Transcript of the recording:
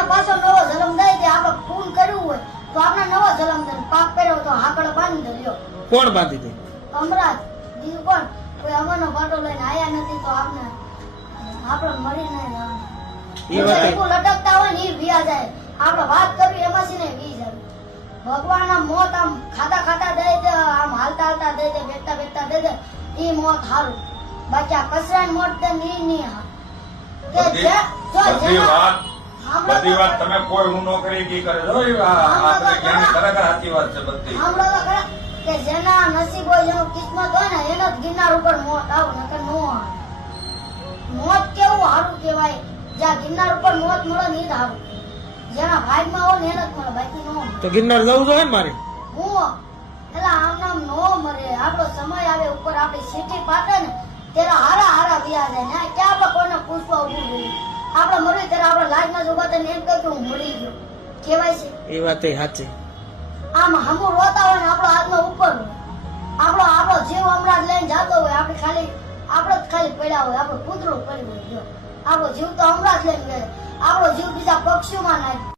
પાછો નવો જન્મ દઈ દે. આપણે ખૂન કર્યું હોય તો આપણે નવો જન્મ દે. પાપ કર્યો તો હાકડ બાંધી દે. લ્યો કોણ બાંધી દે? હમણાં બીજું કોણ? કોઈ અમરનો પાટો લઈને આયા નથી તો આપણે મરી નહીં જવાનું. લટકતા હોય ને એ વિયા જાય. આપણે વાત કરવી એમાંથી ને વી જાય. ભગવાન આમ મોત આમ ખાતા ખાતા દઈ દે, આમ હાલતા હાલતા દઈ દે, બેઠતા બેઠતા દઈ દે. ઈ મોત હારું. બાકી આ કચરા મોત દે ની હા. બધી વાત તમે કોઈ હું નોકરી કી કરે છો આપણે જ્ઞાની ખરેખર સાચી વાત છે બધી. કે જેના નસીબ હોય જેનું કિસ્મત હોય ને એનો જ ગિરનાર ઉપર મોત આવ નકર નો આવે. મોત કેવું સારું કહેવાય. જ્યાં ગિરનાર ઉપર મોત મળે ને ઈ જ સારું. જેના ભાગમાં હોય ને એને જ મળે, બાકી નો મળે. તો ગિરનાર જવું જોઈએ ને મારે? હું એટલે આમ નામ નો મરે. આપણો સમય આવે ઉપર આપણી સીટી પાકે ને ત્યારે હારા હારા વ્યા જાય ને ક્યાં આપણે કોઈને પૂછવા ઉભું જોઈએ. આપણે મરવી ત્યારે આપણે લાજમાં જ ઉભા થઈને એમ કહ્યું કે હું મરી ગયો કહેવાય છે. એ વાત સાચી. આમ હમું રોતા હોય ને આપણો હાથમાં ઉપર હોય. આપણો જીવ હમણાં જ લઈને જતો હોય. આપણે જ ખાલી પડ્યા હોય. આપણું કૂતરું પડ્યું હોય. આપણો જીવ તો હમણાં જ લઈને ગયો. આપણો જીવ બીજા પક્ષીઓમાં નાખ્યો.